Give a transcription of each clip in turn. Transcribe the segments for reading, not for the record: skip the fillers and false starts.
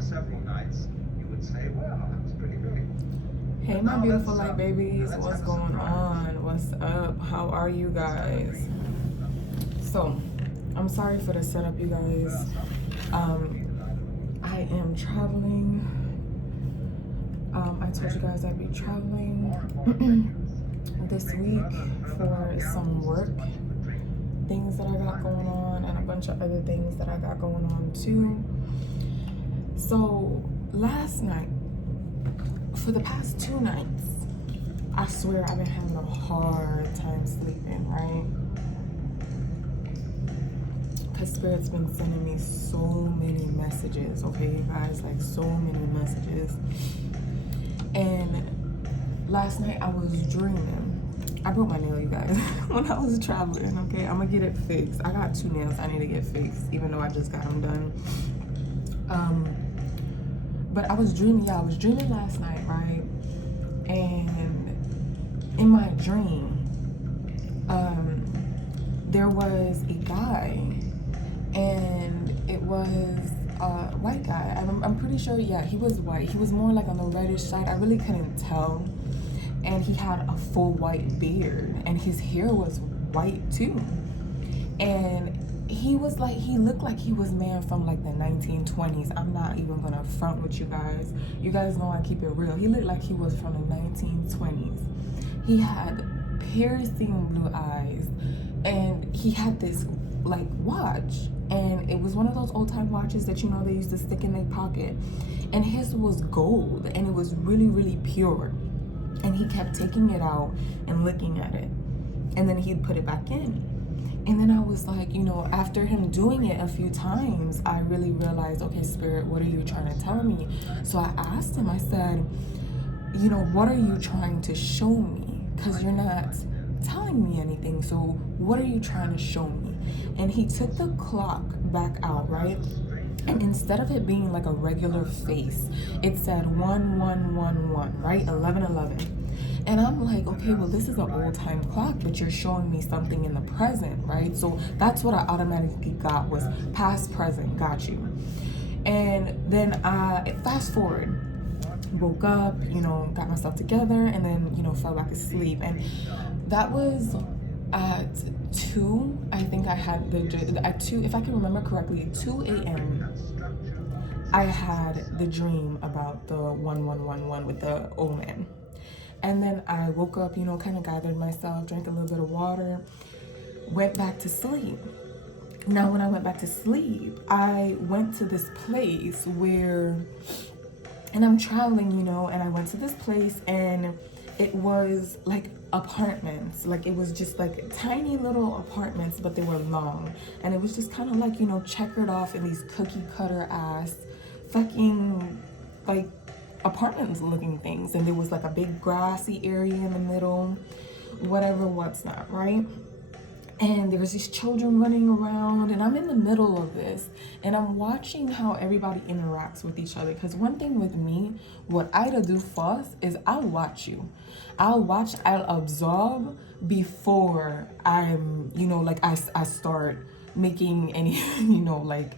after several nights, you would say, well, that was pretty great. Hey, my beautiful light babies. What's going on? What's up? How are you guys? So, I'm sorry for the setup, you guys. I am traveling. I told you guys I'd be traveling this week for some work things that I got going on and a bunch of other things that I got going on too. So last night, for the past 2 nights, I swear I've been having a hard time sleeping, right? Because Spirit's been sending me so many messages, okay, you guys, like so many messages. And last night I was dreaming. I broke my nail, you guys, when I was traveling, okay? I'm gonna get it fixed. I got 2 nails I need to get fixed, even though I just got them done. But I was dreaming last night, right? And in my dream, there was a guy, and it was a white guy. I'm pretty sure, yeah, he was white. He was more like on the reddish side. I really couldn't tell. And he had a full white beard, and his hair was white too. And he looked like he was man from like the 1920s. I'm not even gonna front with you guys. You guys know I keep it real. He looked like he was from the 1920s. He had piercing blue eyes, and he had this like watch, and it was one of those old time watches that, you know, they used to stick in their pocket. And his was gold, and it was really, really pure. And he kept taking it out and looking at it, and then he'd put it back in. And then I was like, you know, after him doing it a few times, I really realized, okay, Spirit, what are you trying to tell me? So I asked him, I said, you know, what are you trying to show me? Because you're not telling me anything. So what are you trying to show me? And he took the clock back out, right? And instead of it being like a regular face, it said 1111, right? 1111. And I'm like, okay, well, this is an old time clock, but you're showing me something in the present, right? So that's what I automatically got, was past, present, got you. And then I fast forward, woke up, you know, got myself together, and then, you know, fell back asleep. And that was at 2, I think I had at 2, if I can remember correctly, 2 a.m. I had the dream about the 1111 with the old man. And then I woke up, you know, kind of gathered myself, drank a little bit of water, went back to sleep. Now, when I went back to sleep, I went to this place where, and I'm traveling, you know, and I went to this place, and it was like apartments. Like, it was just like tiny little apartments, but they were long. And it was just kind of like, you know, checkered off in these cookie cutter ass fucking like apartments looking things. And there was like a big grassy area in the middle, whatever, what's not, right? And there's these children running around, and I'm in the middle of this, and I'm watching how everybody interacts with each other. Because one thing with me, what I do first is I'll watch you. I'll absorb before I'm, you know, like I start making any, you know, like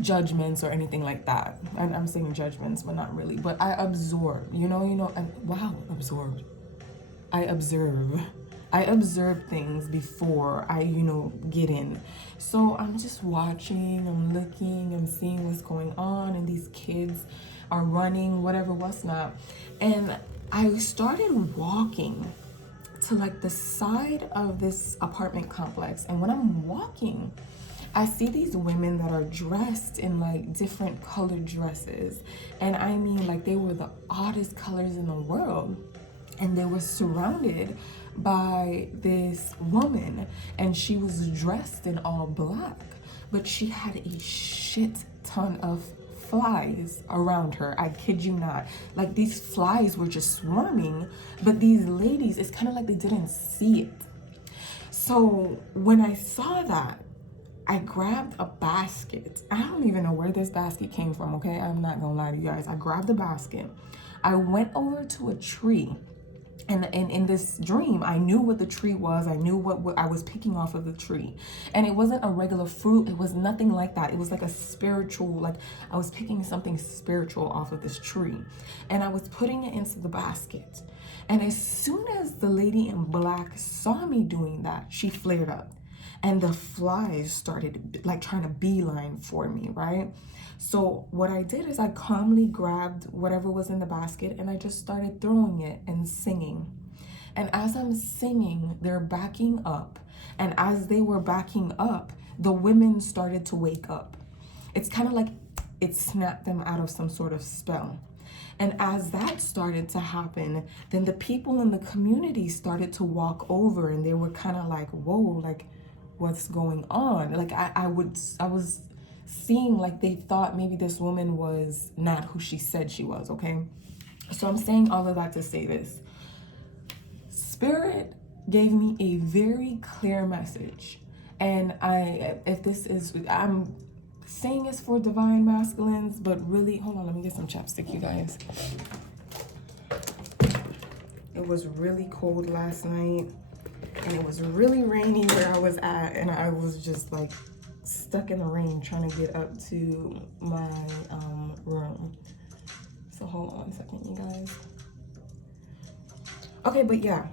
judgments or anything like that. And I'm saying judgments, but not really. But I absorb, you know, and wow, absorbed. I observe things before I, you know, get in. So I'm just watching, I'm looking, I'm seeing what's going on, and these kids are running, whatever, what's not. And I started walking to like the side of this apartment complex. And when I'm walking, I see these women that are dressed in like different colored dresses. And I mean, like, they were the oddest colors in the world. And they were surrounded by this woman, and she was dressed in all black, but she had a shit ton of flies around her. I kid you not. Like, these flies were just swarming, but these ladies, it's kind of like they didn't see it. So when I saw that, I grabbed a basket. I don't even know where this basket came from, okay? I'm not gonna lie to you guys. I grabbed the basket. I went over to a tree, And in this dream, I knew what the tree was. I knew what I was picking off of the tree. And it wasn't a regular fruit. It was nothing like that. It was like a spiritual, like I was picking something spiritual off of this tree. And I was putting it into the basket. And as soon as the lady in black saw me doing that, she flared up. And the flies started like trying to beeline for me, right? So what I did is I calmly grabbed whatever was in the basket and I just started throwing it and singing. And as I'm singing, they're backing up. And as they were backing up, the women started to wake up. It's kind of like it snapped them out of some sort of spell. And as that started to happen, then the people in the community started to walk over and they were kind of like, whoa, like what's going on? Like I was seeing like they thought maybe this woman was not who she said she was, okay? So I'm saying all of that to say this. Spirit gave me a very clear message. And I'm saying it's for divine masculines, but really, hold on, let me get some chapstick, you guys. It was really cold last night and it was really rainy where I was at, and I was just like stuck in the rain trying to get up to my room. So hold on a second, you guys. Okay, but yeah.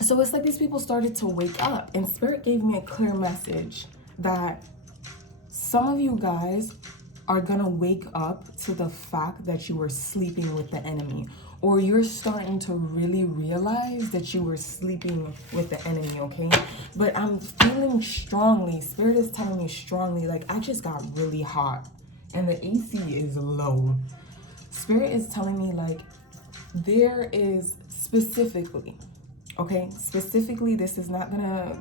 So it's like these people started to wake up, and Spirit gave me a clear message that some of you guys are gonna wake up to the fact that you were sleeping with the enemy, or you're starting to really realize that you were sleeping with the enemy, okay? But I'm feeling strongly, Spirit is telling me strongly, like I just got really hot and the AC is low. Spirit is telling me like there is specifically, okay? Specifically, this is not gonna,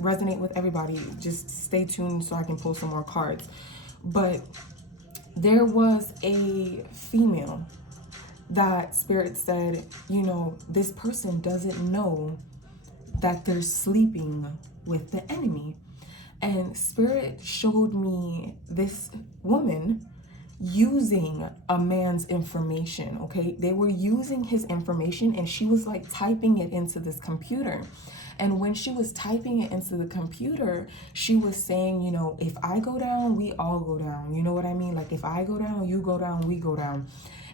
resonate with everybody. Just stay tuned so I can pull some more cards. But there was a female that Spirit said, this person doesn't know that they're sleeping with the enemy. And Spirit showed me this woman using a man's information, okay? They were using his information and she was like typing it into this computer. And when she was typing it into the computer, she was saying, if I go down, we all go down. You know what I mean? Like if I go down, you go down, we go down.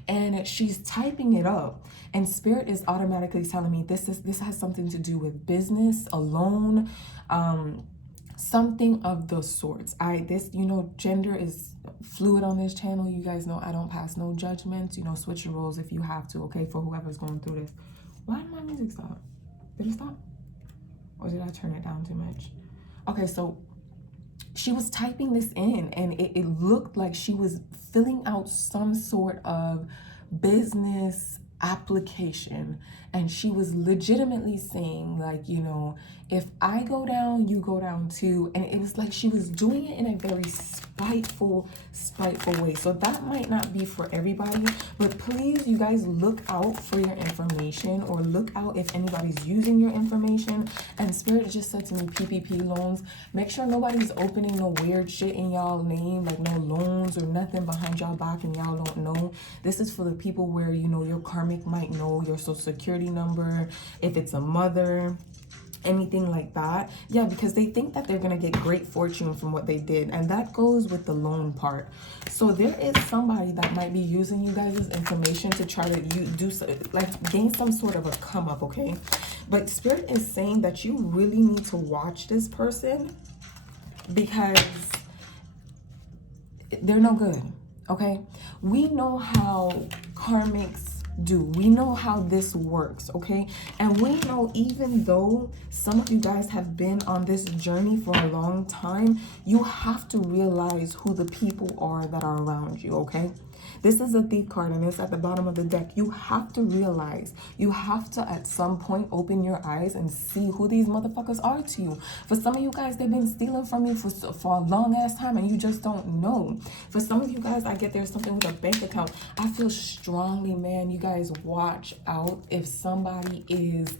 And she's typing it up, and Spirit is automatically telling me this has something to do with business, a loan, something of the sorts. Gender is fluid on this channel. You guys know I don't pass no judgments. Switch your roles if you have to, okay, for whoever's going through this. Why did my music stop? Did it stop? Or did I turn it down too much? Okay, so she was typing this in, and it looked like she was filling out some sort of business application, and she was legitimately saying like, if I go down, you go down too. And it was like she was doing it in a very spiteful way. So that might not be for everybody, but please, you guys, look out for your information, or look out if anybody's using your information. And Spirit just said to me, PPP loans, make sure nobody's opening no weird shit in y'all name, like no loans or nothing behind y'all back and y'all don't know. This is for the people where, your karmic might know your social security number, if it's a mother, anything like that. Yeah, because they think that they're gonna get great fortune from what they did, and that goes with the loan part. So there is somebody that might be using you guys' information to try to gain some sort of a come up, okay? But Spirit is saying that you really need to watch this person because they're no good, okay? We know how karmics do. We know how this works, okay? And we know, even though some of you guys have been on this journey for a long time, you have to realize who the people are that are around you, okay? This is a Thief card, and it's at the bottom of the deck. You have to realize, you have to at some point open your eyes and see who these motherfuckers are to you. For some of you guys, they've been stealing from you for a long ass time, and you just don't know. For some of you guys, I get there's something with a bank account. I feel strongly, man, you guys watch out if somebody is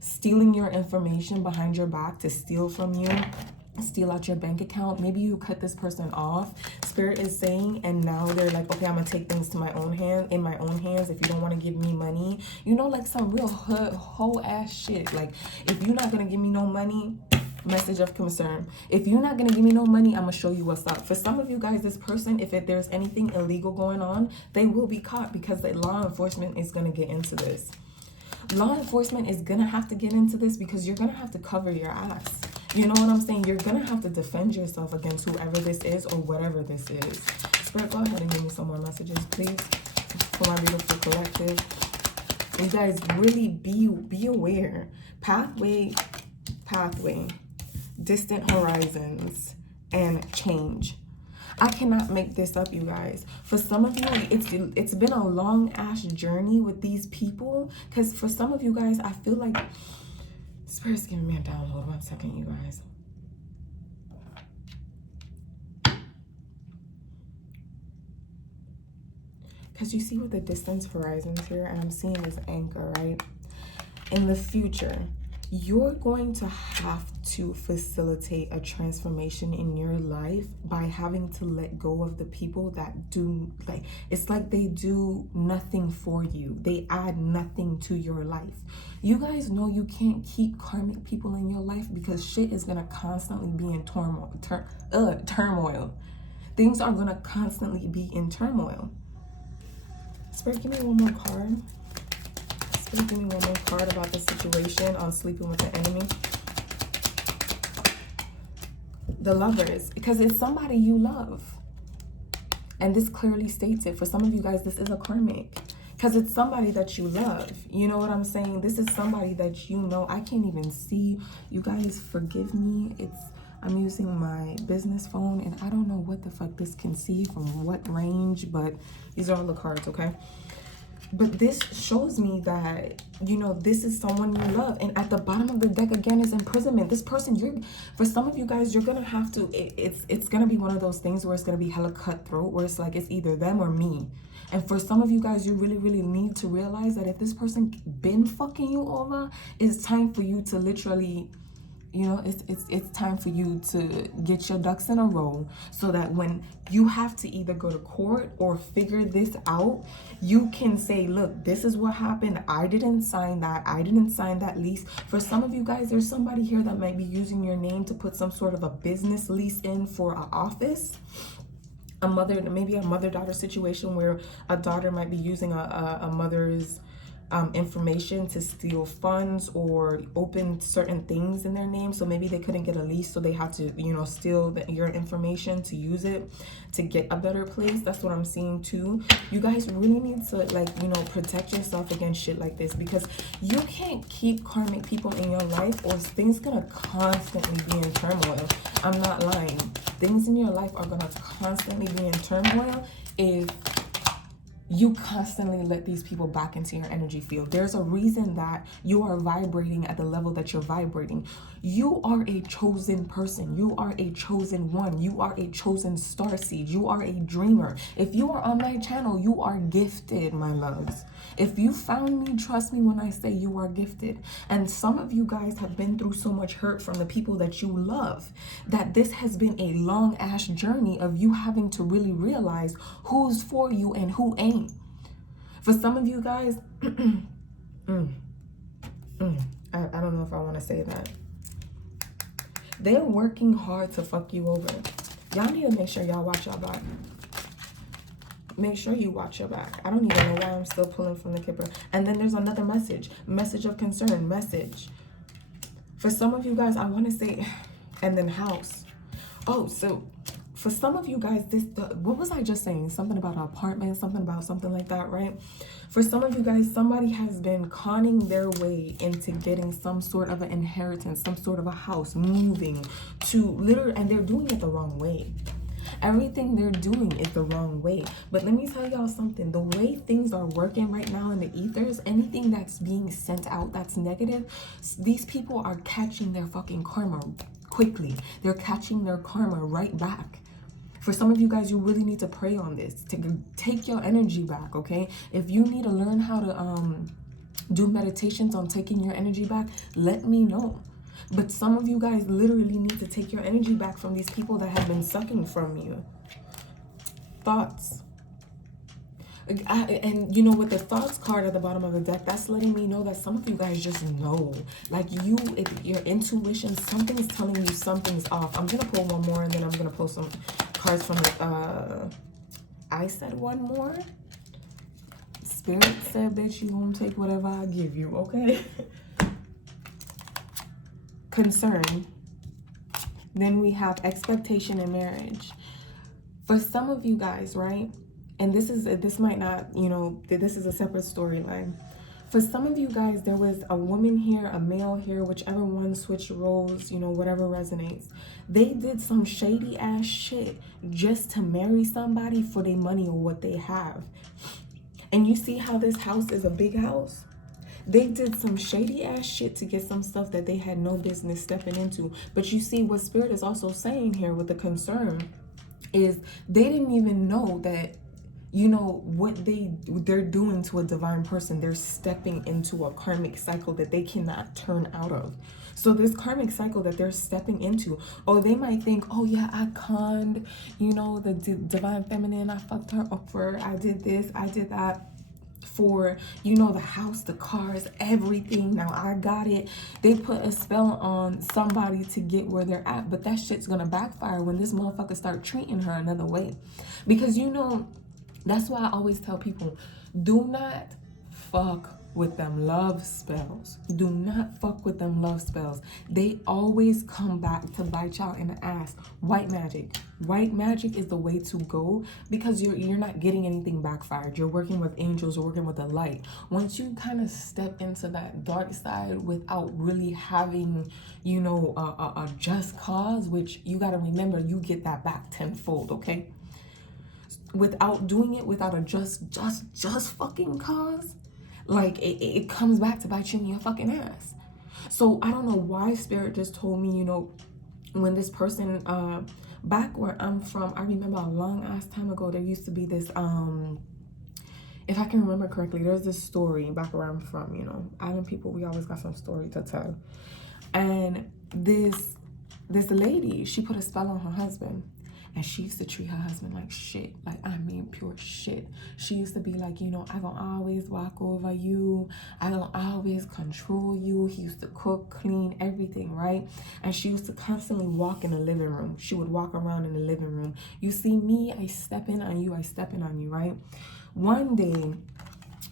stealing your information behind your back to steal from you. steal out your bank account. Maybe you cut this person off, Spirit is saying, and now they're like, okay, I'm gonna take things to my own hand, in my own hands. If you don't want to give me money, you know, like some real whole ass shit. Like, if you're not gonna give me no money, message of concern. If you're not gonna give me no money, I'm gonna show you what's up. For some of you guys, this person, if there's anything illegal going on, they will be caught, because the law enforcement is gonna get into this. Law enforcement is gonna have to get into this, because you're gonna have to cover your ass. You know what I'm saying? You're gonna have to defend yourself against whoever this is or whatever this is. Spirit, go ahead and give me some more messages, please, for my beautiful collective. You guys, really be aware. Pathway, distant horizons, and change. I cannot make this up, you guys. For some of you, it's been a long ass journey with these people, because for some of you guys, I feel like Spirit's giving me a download. 1 second, you guys. Because you see with the distance horizons here, and I'm seeing this anchor, right? In the future, you're going to have to facilitate a transformation in your life by having to let go of the people that do, like, it's like they do nothing for you. They add nothing to your life. You guys know you can't keep karmic people in your life, because shit is gonna constantly be in turmoil. Things are gonna constantly be in turmoil. Spirit, give me one more card. Spirit, give me one more card about the situation on sleeping with the enemy. The Lovers, because it's somebody you love. And this clearly states it. For some of you guys, this is a karmic, because it's somebody that you love. You know what I'm saying? This is somebody that you know. I can't even see. You guys, forgive me. I'm using my business phone, and I don't know what the fuck this can see from what range, but these are all the cards, okay? But this shows me that, you know, this is someone you love. And at the bottom of the deck again is imprisonment. This person, for some of you guys, you're gonna have to, it's gonna be one of those things where it's gonna be hella cutthroat, where it's like it's either them or me. And for some of you guys, you really, really need to realize that if this person been fucking you over, it's time for you to literally, you know, it's time for you to get your ducks in a row, so that when you have to either go to court or figure this out, you can say, look, this is what happened. I didn't sign that. I didn't sign that lease. For some of you guys, there's somebody here that might be using your name to put some sort of a business lease in for an office. Maybe a mother-daughter situation where a daughter might be using a mother's information to steal funds or open certain things in their name. So maybe they couldn't get a lease, so they have to, you know, steal your information to use it to get a better place. That's what I'm seeing too. You guys really need to, like, you know, protect yourself against shit like this, because you can't keep karmic people in your life, or things gonna constantly be in turmoil. I'm not lying. Things in your life are gonna constantly be in turmoil if you constantly let these people back into your energy field. There's a reason that you are vibrating at the level that you're vibrating. You are a chosen person. You are a chosen one. You are a chosen starseed. You are a dreamer. If you are on my channel, you are gifted, my loves. If you found me, trust me when I say you are gifted. And some of you guys have been through so much hurt from the people that you love, that this has been a long ass journey of you having to really realize who's for you and who ain't. For some of you guys, I don't know if I want to say that. They're working hard to fuck you over. Y'all need to make sure y'all watch your back. Make sure you watch your back. I don't even know why I'm still pulling from the Kipper. And then there's another message. Message of concern. Message. For some of you guys, I want to say, and then house. Oh, so for some of you guys, what was I just saying? Something about an apartment, something about something like that, right? For some of you guys, somebody has been conning their way into getting some sort of an inheritance, some sort of a house, moving to literally, and they're doing it the wrong way. Everything they're doing is the wrong way. But let me tell y'all something. The way things are working right now in the ethers, anything that's being sent out that's negative, these people are catching their fucking karma quickly. They're catching their karma right back. For some of you guys, you really need to pray on this to take your energy back, okay? If you need to learn how to do meditations on taking your energy back, let me know. But some of you guys literally need to take your energy back from these people that have been sucking from you. Thoughts. And you know, with the thoughts card at the bottom of the deck, that's letting me know that some of you guys just know. Like your intuition, something's telling you something's off. I'm gonna pull one more, and then I'm gonna pull some cards from I said one more. Spirit said, bitch, you gonna take whatever I give you, okay? Concern. Then we have expectation and marriage. For some of you guys, right? And this might not, you know, this is a separate storyline. For some of you guys, there was a woman here, a male here, whichever one switched roles, you know, whatever resonates. They did some shady ass shit just to marry somebody for their money or what they have. And you see how this house is a big house? They did some shady ass shit to get some stuff that they had no business stepping into. But you see what Spirit is also saying here with the concern is they didn't even know that, you know, what they're doing to a divine person. They're stepping into a karmic cycle that they cannot turn out of. So this karmic cycle that they're stepping into, oh, they might think, oh yeah, I conned, you know, the divine feminine, I fucked her over, I did this, I did that for, you know, the house, the cars, everything. Now I got it. They put a spell on somebody to get where they're at, but that shit's gonna backfire when this motherfucker start treating her another way. Because, you know, that's why I always tell people, do not fuck with them love spells. Do not fuck with them love spells. They always come back to bite y'all in the ass. White magic. White magic is the way to go because you're not getting anything backfired. You're working with angels, you're working with the light. Once you kind of step into that dark side without really having, you know, a just cause, which you got to remember, you get that back tenfold, okay? Without doing it without a just fucking cause, like it comes back to bite you in your fucking ass. So I don't know why Spirit just told me, you know, when this person back where I'm from, I remember a long ass time ago there used to be this if I can remember correctly, there's this story back where I'm from, you know, island people, we always got some story to tell. And this lady, she put a spell on her husband. And she used to treat her husband like shit. Like, I mean, pure shit. She used to be like, you know, I gonna always walk over you. I gonna always control you. He used to cook, clean, everything, right? And she used to constantly walk in the living room. She would walk around in the living room. You see me, I step in on you, I step in on you, right? One day,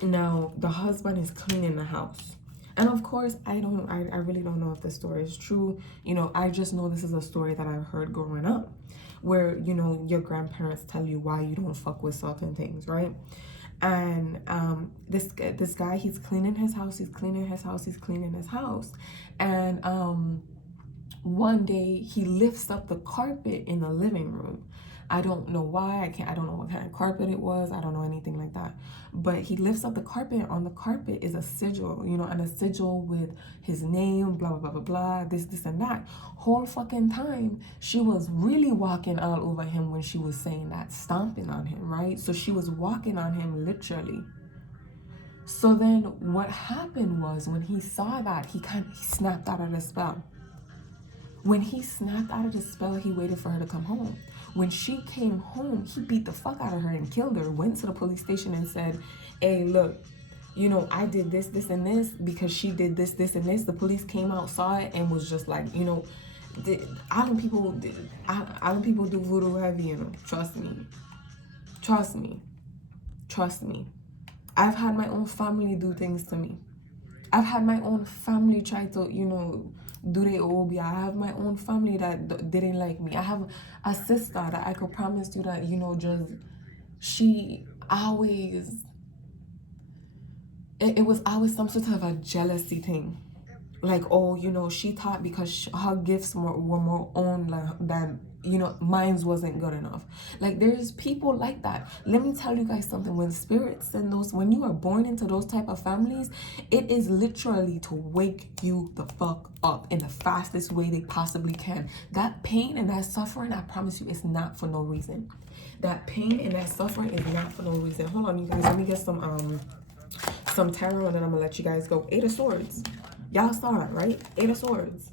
now, the husband is cleaning the house. And of course, I really don't know if this story is true. You know, I just know this is a story that I've heard growing up, where, you know, your grandparents tell you why you don't fuck with certain things, right? And this guy, he's cleaning his house, and one day he lifts up the carpet in the living room. I don't know why. I don't know what kind of carpet it was. I don't know anything like that. But he lifts up the carpet. On the carpet is a sigil, you know, and a sigil with his name, blah, blah, blah, blah, blah, this, and that. Whole fucking time, she was really walking all over him when she was saying that, stomping on him, right? So she was walking on him literally. So then what happened was when he saw that, he snapped out of the spell. When he snapped out of the spell, he waited for her to come home. When she came home, he beat the fuck out of her and killed her, went to the police station and said, hey, look, you know, I did this, and this because she did this, and this. The police came out, saw it, and was just like, you know, island people do voodoo heavy, you know. Trust me. I've had my own family do things to me. I've had my own family try to, you know, do their obia. I have my own family that didn't like me. I have a sister that I could promise you that, you know, just, she always, it was always some sort of a jealousy thing. Like, oh, you know, she thought because her gifts were more own than, you know, mine wasn't good enough. Like, there's people like that. Let me tell you guys something. When spirits and those, when you are born into those type of families, it is literally to wake you the fuck up in the fastest way they possibly can. That pain and that suffering, I promise you, is not for no reason. That pain and that suffering is not for no reason. Hold on, you guys. Let me get some tarot, and then I'm gonna let you guys go. 8 of Swords. Y'all saw it, right? 8 of Swords.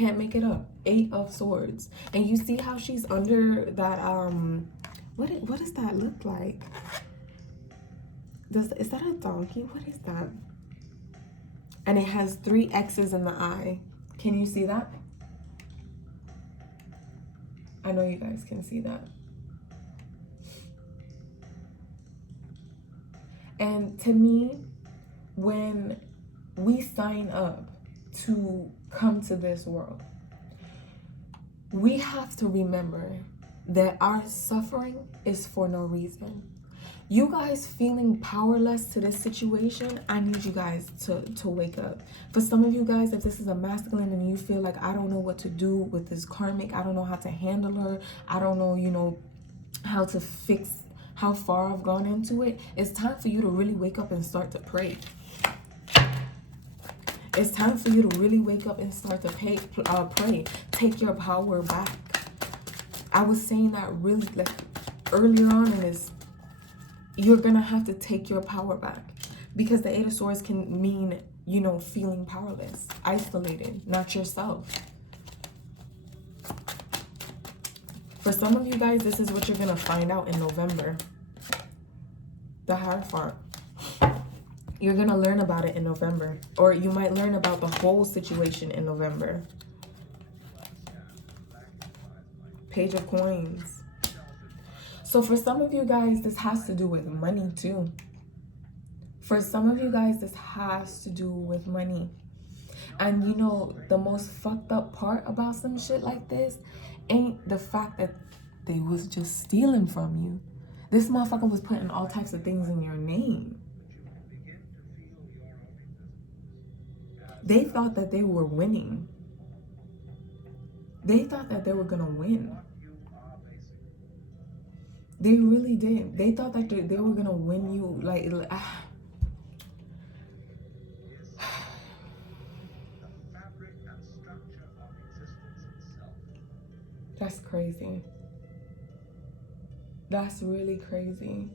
Can't make it up. 8 of Swords. And you see how she's under that, what does that look like? Is that a donkey? What is that? And it has 3 X's in the eye. Can you see that? I know you guys can see that. And to me, when we sign up to come to this world, we have to remember that our suffering is for no reason. You guys feeling powerless to this situation, I need you guys to wake up. For some of you guys, if this is a masculine and you feel like, I don't know what to do with this karmic, I don't know how to handle her, I don't know, you know, how to fix how far I've gone into it, it's time for you to really wake up and start to pray. It's time for you to really wake up and start to pray. Take your power back. I was saying that really like earlier on in this. You're gonna have to take your power back, because the 8 of Swords can mean, you know, feeling powerless, isolated, not yourself. For some of you guys, this is what you're gonna find out in November. The Hierophant. You're gonna learn about it in November, or you might learn about the whole situation in November. Page of Coins. So for some of you guys, this has to do with money too. For some of you guys, this has to do with money. And you know, the most fucked up part about some shit like this ain't the fact that they was just stealing from you. This motherfucker was putting all types of things in your name. They thought that they were winning. They thought that they were gonna win. They really did. They thought that they were gonna win you. That's crazy. That's really crazy.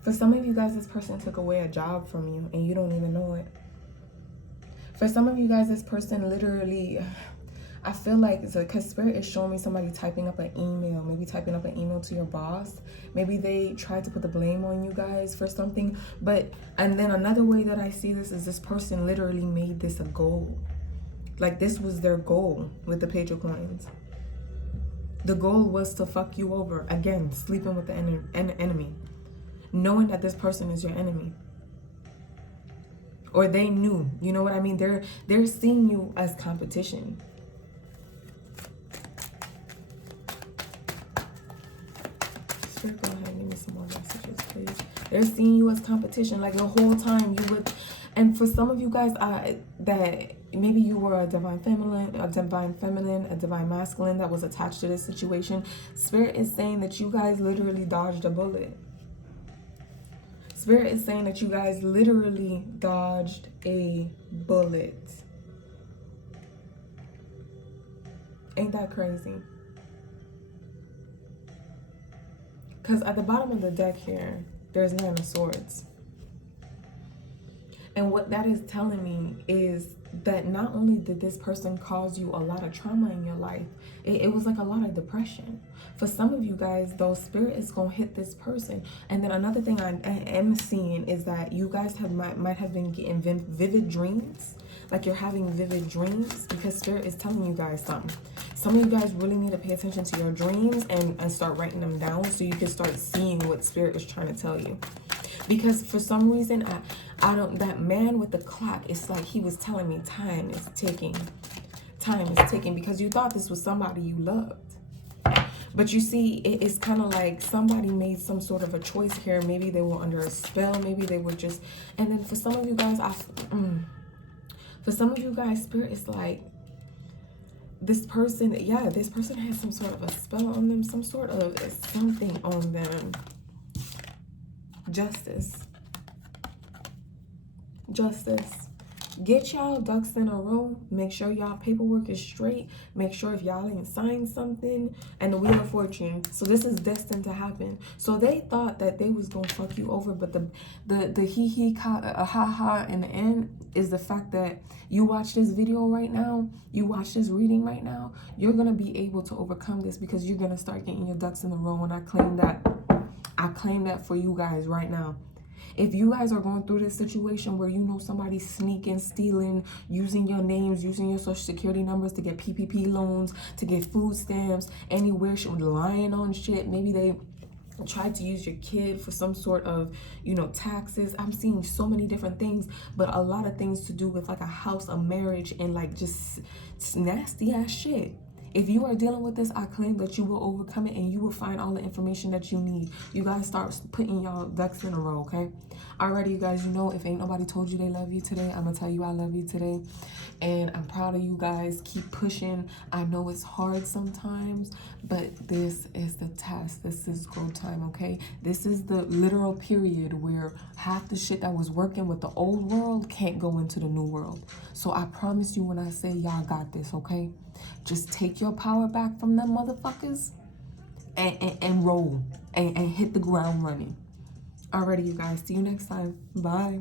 For some of you guys, this person took away a job from you and you don't even know it. For some of you guys, this person literally, I feel like it's because Spirit is showing me somebody typing up an email, maybe typing up an email to your boss. Maybe they tried to put the blame on you guys for something. And then another way that I see this is this person literally made this a goal. Like this was their goal with the Page of Coins. The goal was to fuck you over. Again, sleeping with the enemy. Knowing that this person is your enemy. Or they knew, you know what I mean? They're seeing you as competition. Sure, go ahead and give me some more messages, please. They're seeing you as competition, like the whole time you would. And for some of you guys, that maybe you were a divine feminine, a divine masculine that was attached to this situation. Spirit is saying that you guys literally dodged a bullet. Spirit is saying that you guys literally dodged a bullet. Ain't that crazy? Because at the bottom of the deck here, there's 9 of Swords. And what that is telling me is that not only did this person cause you a lot of trauma in your life, it was like a lot of depression. For some of you guys, though, Spirit is going to hit this person. And then another thing I am seeing is that you guys might have been getting vivid dreams. Like you're having vivid dreams because Spirit is telling you guys something. Some of you guys really need to pay attention to your dreams and start writing them down so you can start seeing what Spirit is trying to tell you. Because for some reason, that man with the clock, it's like he was telling me time is ticking. Time is ticking because you thought this was somebody you loved. But you see, it's kind of like somebody made some sort of a choice here. Maybe they were under a spell. Maybe they were just... And then for some of you guys, for some of you guys, Spirit is like, this person, this person has some sort of a spell on them. Some sort of something on them. Justice. Get y'all ducks in a row. Make sure y'all paperwork is straight. Make sure if y'all ain't signed something. And the Wheel of Fortune. So this is destined to happen. So they thought that they was gonna fuck you over, but the hee ha ha in the end is the fact that you watch this video right now, you watch this reading right now, you're gonna be able to overcome this because you're gonna start getting your ducks in a row. And I claim that for you guys right now. If you guys are going through this situation where you know somebody's sneaking, stealing, using your names, using your social security numbers to get PPP loans, to get food stamps, anywhere, lying on shit, maybe they tried to use your kid for some sort of, you know, taxes. I'm seeing so many different things, but a lot of things to do with like a house, a marriage, and like just nasty ass shit. If you are dealing with this, I claim that you will overcome it and you will find all the information that you need. You guys start putting y'all ducks in a row, okay? Alrighty, you guys, you know, if ain't nobody told you they love you today, I'm gonna tell you I love you today. And I'm proud of you guys. Keep pushing. I know it's hard sometimes, but this is the test. This is growth time, okay? This is the literal period where half the shit that was working with the old world can't go into the new world. So I promise you when I say y'all got this, okay? Just take your power back from them motherfuckers and roll and hit the ground running. Alrighty, you guys. See you next time. Bye.